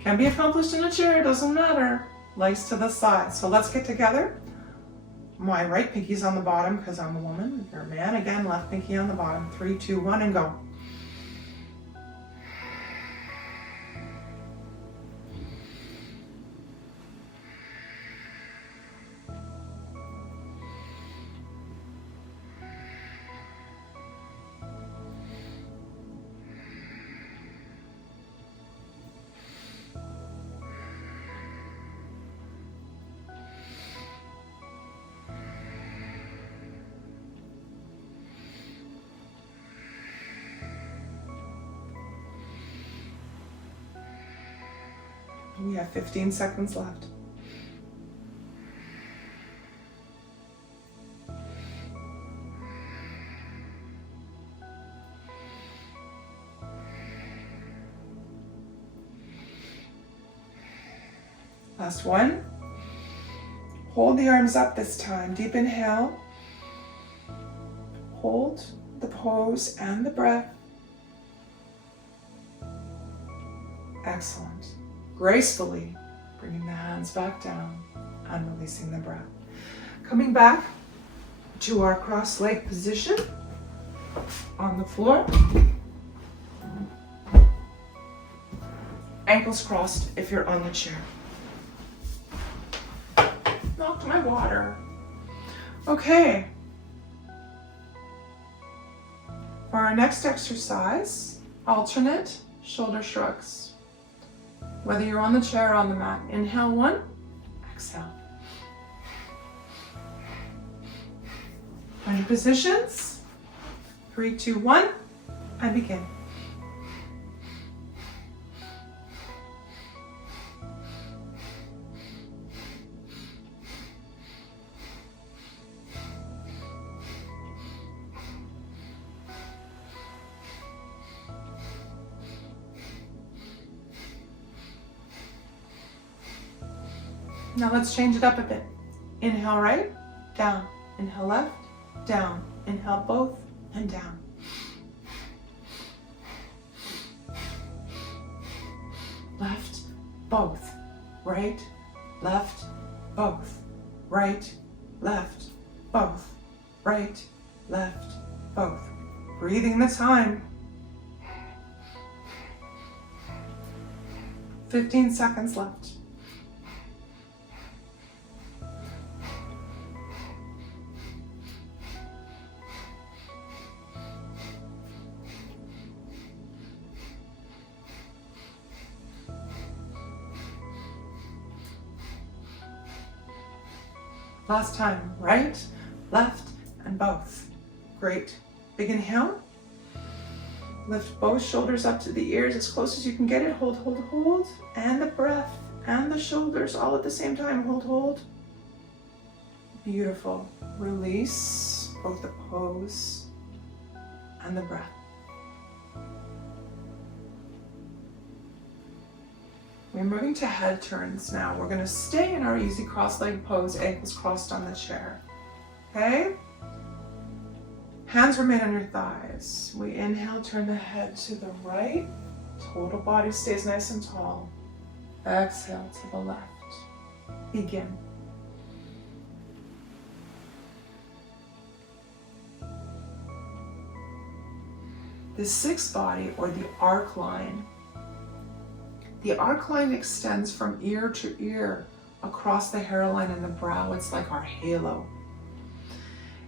Can be accomplished in a chair, doesn't matter. Legs to the side. So let's get together. My right pinky's on the bottom because I'm a woman. If you're a man, again, left pinky on the bottom. 3, 2, 1, and go. We have 15 seconds left. Last one. Hold the arms up this time. Deep inhale. Hold the pose and the breath. Excellent. Gracefully bringing the hands back down and releasing the breath. Coming back to our cross-leg position on the floor. Ankles crossed if you're on the chair. Knocked my water. Okay. For our next exercise, alternate shoulder shrugs. Whether you're on the chair or on the mat. Inhale 1, exhale. Find your positions. 3, 2, 1, and begin. Now let's change it up a bit. Inhale right, down. Inhale left, down. Inhale both, and down. Left, both. Right, left, both. Right, left, both. Right, left, both. Breathing the time. 15 seconds left. Last time, right, left, and both. Great. Big inhale. Lift both shoulders up to the ears as close as you can get it. Hold, hold, hold. And the breath and the shoulders all at the same time. Hold, hold. Beautiful. Release both the pose and the breath. We're moving to head turns now. We're going to stay in our easy cross-leg pose, ankles crossed on the chair. Okay? Hands remain on your thighs. We inhale, turn the head to the right. Total body stays nice and tall. Exhale to the left. Begin. The sixth body, or the arc line. The arc line extends from ear to ear across the hairline and the brow. It's like our halo.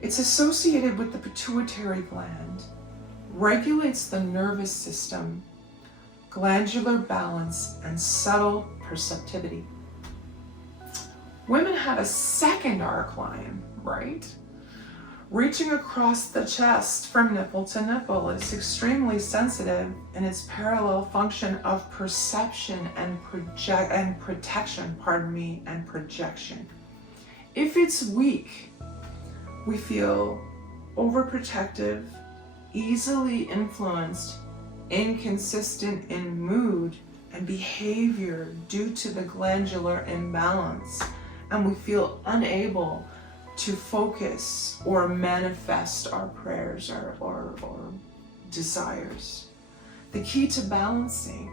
It's associated with the pituitary gland, regulates the nervous system, glandular balance, and subtle perceptivity. Women have a second arc line, right? Reaching across the chest from nipple to nipple. It's extremely sensitive in its parallel function of perception and protection, and projection. If it's weak, we feel overprotective, easily influenced, inconsistent in mood and behavior due to the glandular imbalance, and we feel unable to focus or manifest our prayers or desires. The key to balancing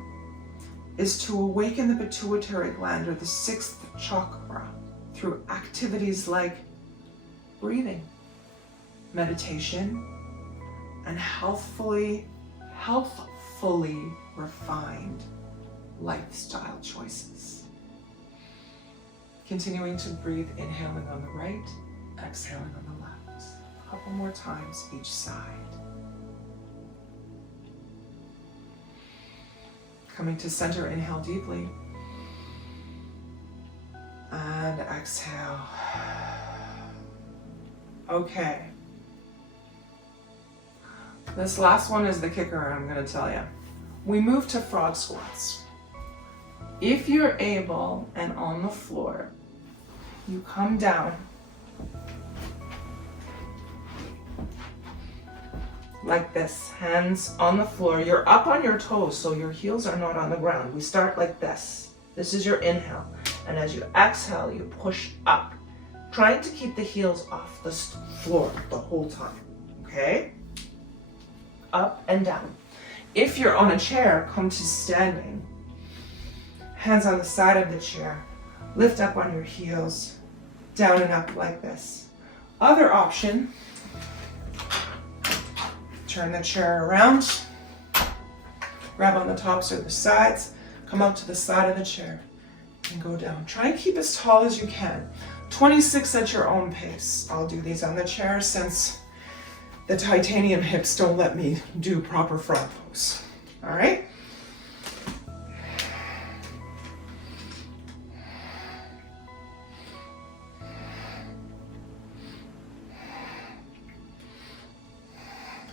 is to awaken the pituitary gland, or the sixth chakra, through activities like breathing, meditation, and healthfully refined lifestyle choices. Continuing to breathe, inhaling on the right, exhaling on the left. A couple more times each side. Coming to center, inhale deeply. And exhale. Okay. This last one is the kicker, I'm going to tell you. We move to frog squats. If you're able and on the floor, you come down like this, hands on the floor. You're up on your toes, so your heels are not on the ground. We start like this. This is your inhale. And as you exhale, you push up, trying to keep the heels off the floor the whole time, okay? Up and down. If you're on a chair, come to standing. Hands on the side of the chair. Lift up on your heels, down and up like this. Other option, turn the chair around, grab on the tops or the sides, come out to the side of the chair and go down. Try and keep as tall as you can. 26 at your own pace. I'll do these on the chair since the titanium hips don't let me do proper frog pose. All right?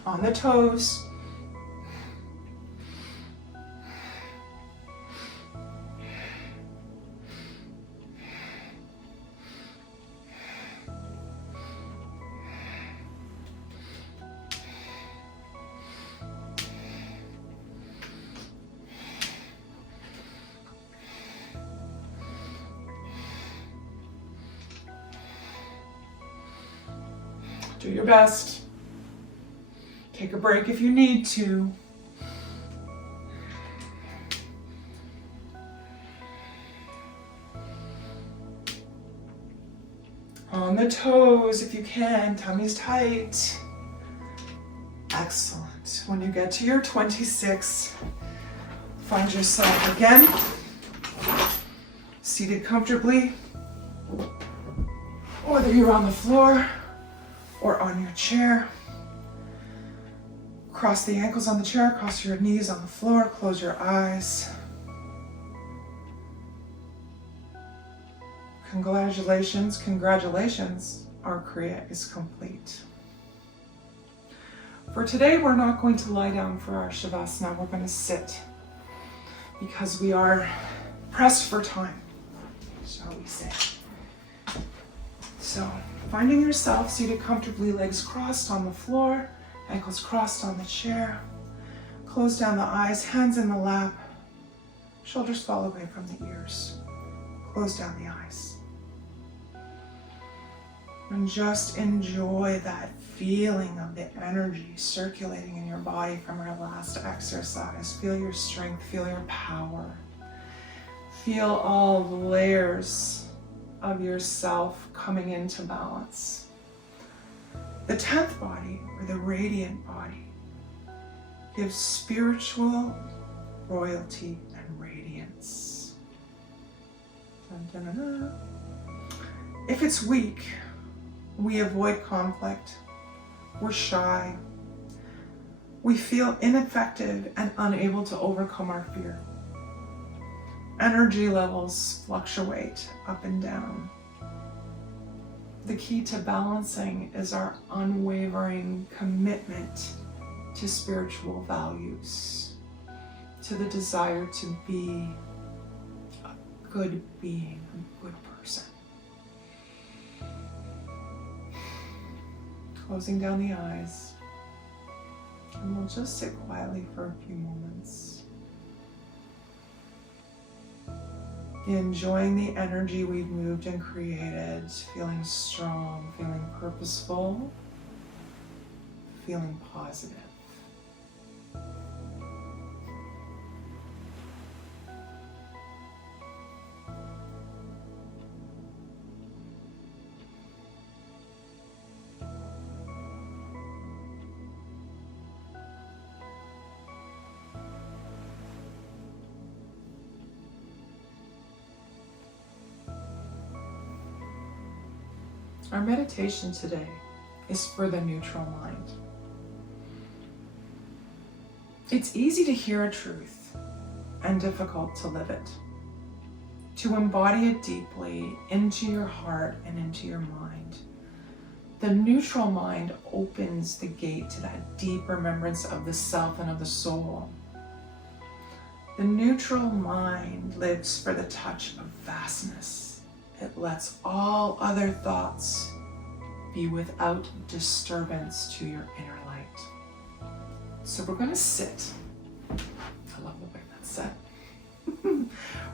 On the toes. Do your best. Take a break if you need to. On the toes if you can, tummy's tight. Excellent. When you get to your 26, find yourself again seated comfortably, whether you're on the floor or on your chair. Cross the ankles on the chair, cross your knees on the floor, close your eyes. Congratulations, our Kriya is complete. For today, we're not going to lie down for our Shavasana, we're going to sit because we are pressed for time, shall we say. So, finding yourself seated comfortably, legs crossed on the floor, ankles crossed on the chair. Close down the eyes, hands in the lap. Shoulders fall away from the ears. Close down the eyes. And just enjoy that feeling of the energy circulating in your body from our last exercise. Feel your strength, feel your power. Feel all the layers of yourself coming into balance. The 10th body, or the radiant body, gives spiritual royalty and radiance. Dun, dun, dun, dun. If it's weak, we avoid conflict, we're shy, we feel ineffective and unable to overcome our fear. Energy levels fluctuate up and down. The key to balancing is our unwavering commitment to spiritual values, to the desire to be a good being, a good person. Closing down the eyes, and we'll just sit quietly for a few moments. Enjoying the energy we've moved and created, feeling strong, feeling purposeful, feeling positive. Our meditation today is for the neutral mind. It's easy to hear a truth and difficult to live it. To embody it deeply into your heart and into your mind. The neutral mind opens the gate to that deep remembrance of the self and of the soul. The neutral mind lives for the touch of vastness. It lets all other thoughts be without disturbance to your inner light. So we're going to sit. I love the way that's set.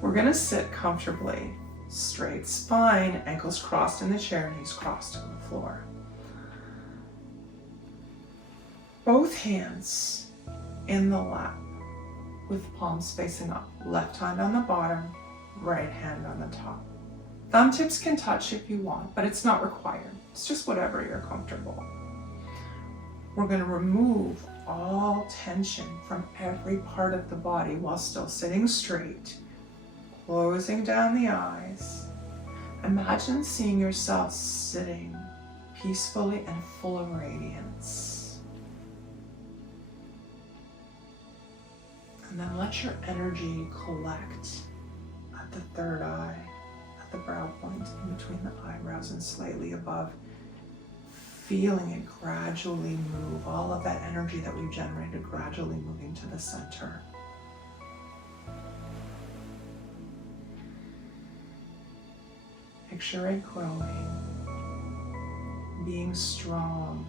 We're going to sit comfortably, straight spine, ankles crossed in the chair, knees crossed on the floor. Both hands in the lap with palms facing up. Left hand on the bottom, right hand on the top. Thumb tips can touch if you want, but it's not required. It's just whatever you're comfortable. We're going to remove all tension from every part of the body while still sitting straight, closing down the eyes. Imagine seeing yourself sitting peacefully and full of radiance. And then let your energy collect at the third eye, the brow point, in between the eyebrows and slightly above, feeling it gradually move, all of that energy that we've generated gradually moving to the center. Picture it growing, being strong,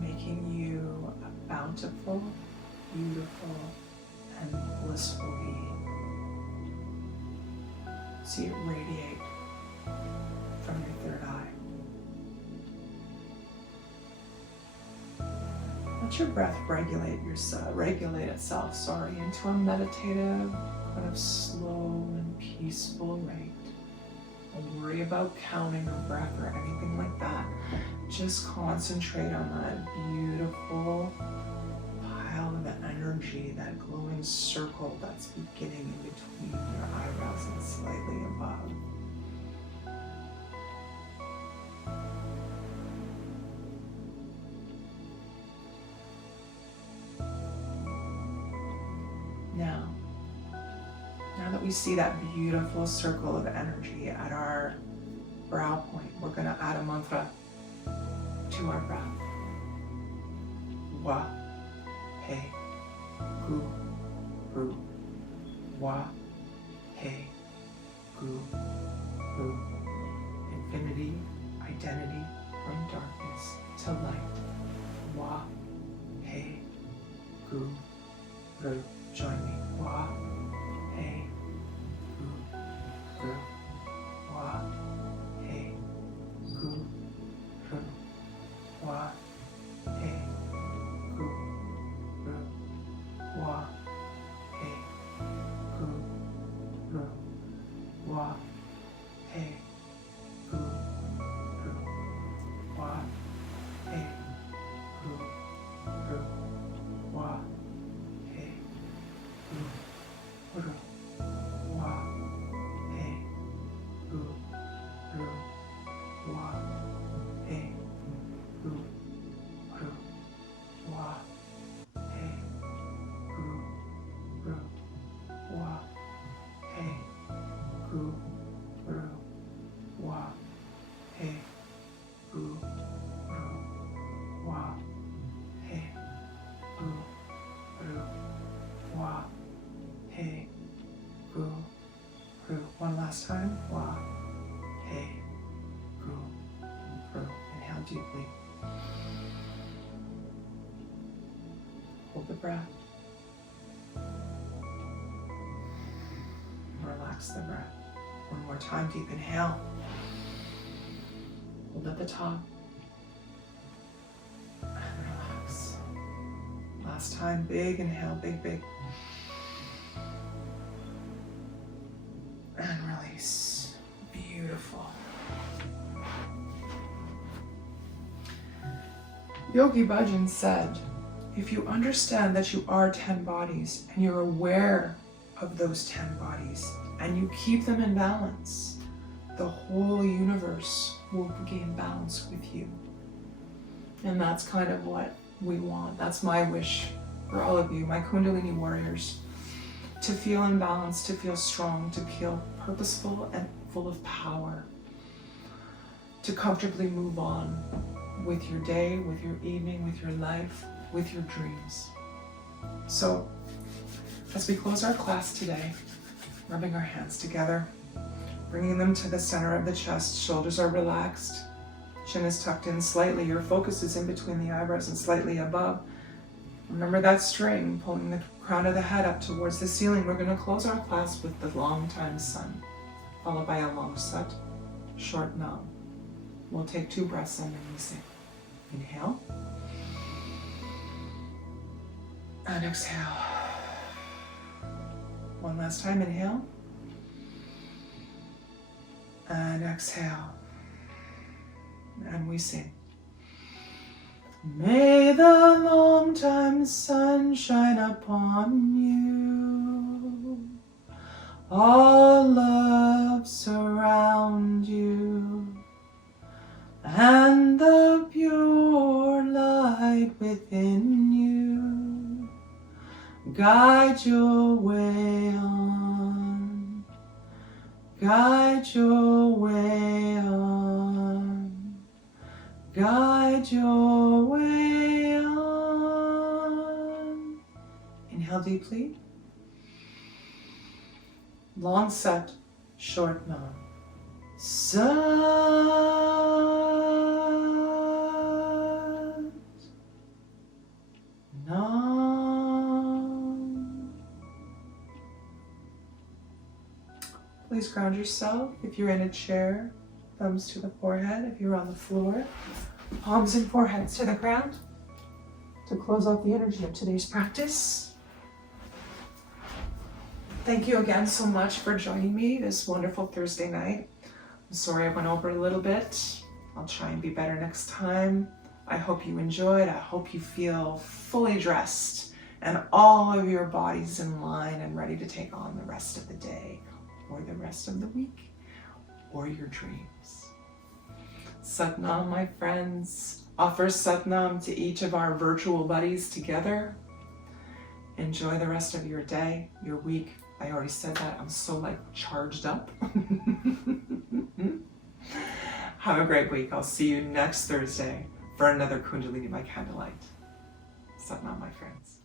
making you a bountiful, beautiful, and blissful being. See it radiate from your third eye. Let your breath regulate itself into a meditative, kind of slow and peaceful rate. Don't worry about counting or breath or anything like that. Just concentrate on that beautiful pile of energy, that glowing circle that's beginning in between your eyebrows and slightly above. Now that we see that beautiful circle of energy at our brow point, we're going to add a mantra to our breath. Wa, he, gu, ru. Wa, he, gu, ru. Infinity, identity from darkness to light. Wa, he, gu, ru. Join me. Wa, he, gu, ru. Wa, Wa, He, Gu, Ru. One last time. Wa, He, Gu, Ru. Inhale deeply. Hold the breath. Relax the breath. One more time, deep inhale. Hold at the top. And relax. Last time, big inhale, big, big. And release. Beautiful. Yogi Bhajan said, if you understand that you are 10 bodies and you're aware of those 10 bodies and you keep them in balance, the whole universe will gain balance with you. And that's kind of what we want. That's my wish for all of you, my Kundalini warriors, to feel in balance, to feel strong, to feel purposeful and full of power, to comfortably move on with your day, with your evening, with your life, with your dreams. So, as we close our class today, rubbing our hands together, bringing them to the center of the chest, shoulders are relaxed, chin is tucked in slightly, your focus is in between the eyebrows and slightly above. Remember that string, pulling the crown of the head up towards the ceiling. We're going to close our class with the long time sun, followed by a long sut, short nam. We'll take 2 breaths in and we sing. Inhale. And exhale. One last time, inhale. And exhale. And we sing. May the long time sun shine upon you. All love surround you. And the pure light within you guide your way on, guide your way on, guide your way on. Inhale deeply. Long sat, short nam. Sat, nam. Please ground yourself. If you're in a chair, thumbs to the forehead. If you're on the floor, palms and foreheads to the ground. To close out the energy of today's practice. Thank you again so much for joining me this wonderful Thursday night. I'm sorry I went over a little bit. I'll try and be better next time. I hope you enjoyed. I hope you feel fully dressed and all of your bodies in line and ready to take on the rest of the day or the rest of the week or your dreams. Satnam, my friends. Offer Satnam to each of our virtual buddies together. Enjoy the rest of your day, your week. I already said that. I'm so charged up. Have a great week. I'll see you next Thursday for another Kundalini by Candlelight. Satnam, my friends.